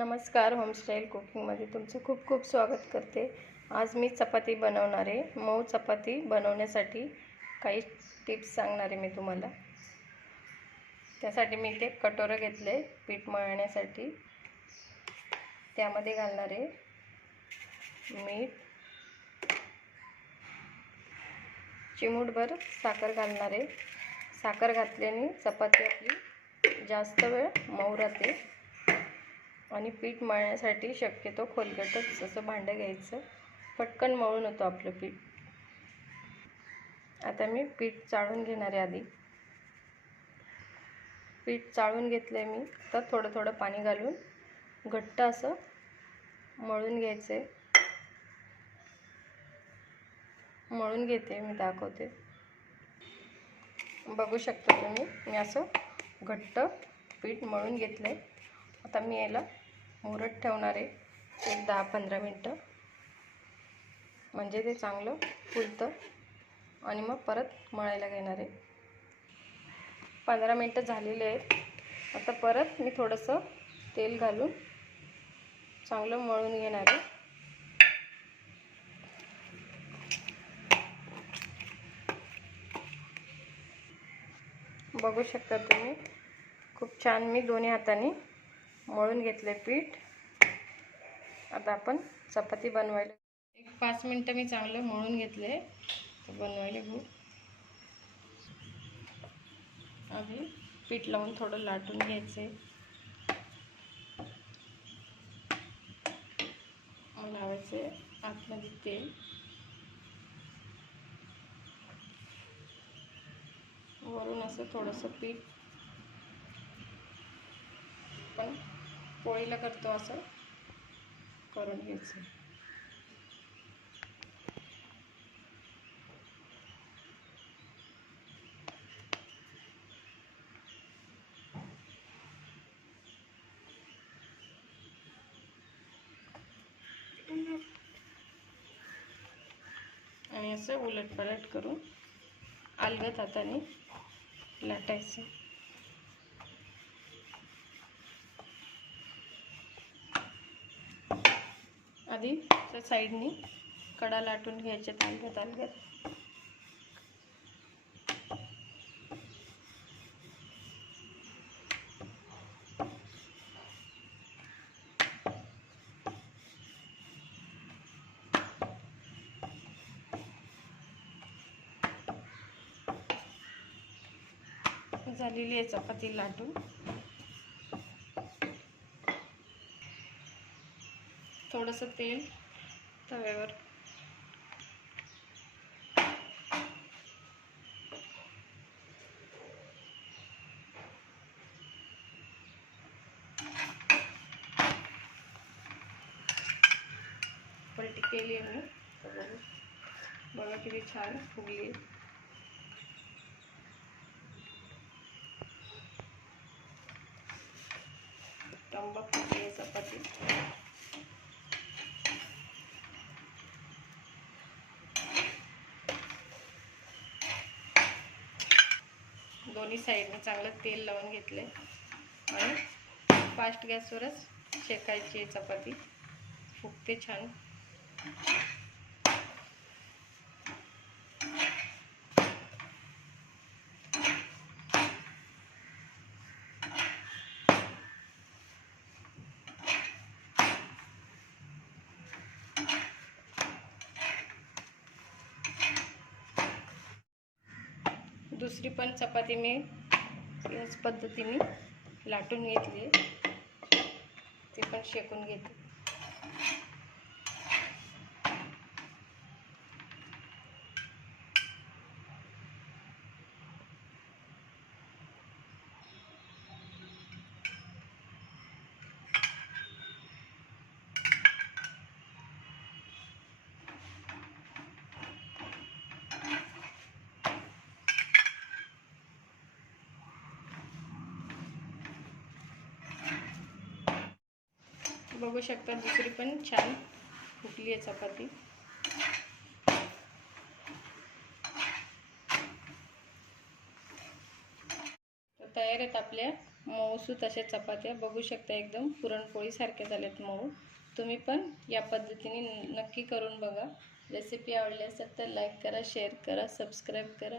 नमस्कार होमस्टाईल कुकिंगमध्ये तुमचं खूप खूप स्वागत करते. आज मी चपाती बनवणार आहे. मऊ चपाती बनवण्यासाठी काही टिप्स सांगणार आहे मी तुम्हाला. त्यासाठी मी ते कटोरं घेतले पीठ मळण्यासाठी. त्यामध्ये घालणार आहे मीठ. चिमूटभर साखर घालणार आहे. साखर घातल्याने चपाती आपली जास्त वेळ मऊ राहते. आणि पीठ मळण्यासाठी शक्यतो खोलगटच असं भांडं घ्यायचं पटकन मळून होतं आपलं पीठ. आता मी पीठ चाळून घेणार आहे आधी. पीठ चाळून घेतलं आहे मी तर थोडं थोडं पाणी घालून घट्ट असं मळून घ्यायचं आहे मळून घेते मी दाखवते. बघू शकता तुम्ही मी असं घट्ट पीठ मळून घेतलं आहे आता मी याला मुरत ठेवणार आहे. एक दहा पंधरा मिनटं. म्हणजे ते चांगलं फुलतं. आणि मग परत मळायला घेणार आहे. पंधरा मिनटं झालेले आहेत. आता परत मी थोडंसं तेल घालून चांगलं मळून घेणार आहे. बघू शकता तुम्ही. खूप छान मी दोन्ही हाताने मळून घेतले पीठ. आता आपण चपाती बनवायला एक पाच मिनटं मी चांगलं मळून घेतले बनवायला घेऊ आधी पीठ लावून थोडं लाटून घ्यायचे लावायचे आतमध्ये तेल. वरून असं थोडंसं पीठ. पण पोळीला करतो असं. करून घ्यायचं. आणि असं उलटपलट करून अलगत हाताने लाटायचं. आधी त्या साईडनी कडा लाटून घ्यायच्या तालगत तालगत झालेली आहे चपाती लाटून. थोडंसं तेल तव्यावर. पलटी केली आहे मी. बघा किती छान फुगली. टंबक आहे चपाती. दोन्ही साईडने चांगलं तेल लावून घेतले आणि फास्ट गॅसवरच शेकायची चपाती. फुगते छान. दुसरी पण चपाती मी याच पद्धतीने लाटून घेतली ती पण शेकून घेते. बघू शकता दुसरी पण छान फुटली आहे चपाती. तर तयार आहेत आपल्या मऊसूत अशा चपात्या. बघू शकता एकदम पुरणपोळीसारख्या झाल्यात मऊ. तुम्ही पण या पद्धतीने नक्की करून बघा. रेसिपी आवडली असेल तर लाईक करा शेअर करा सबस्क्राईब करा.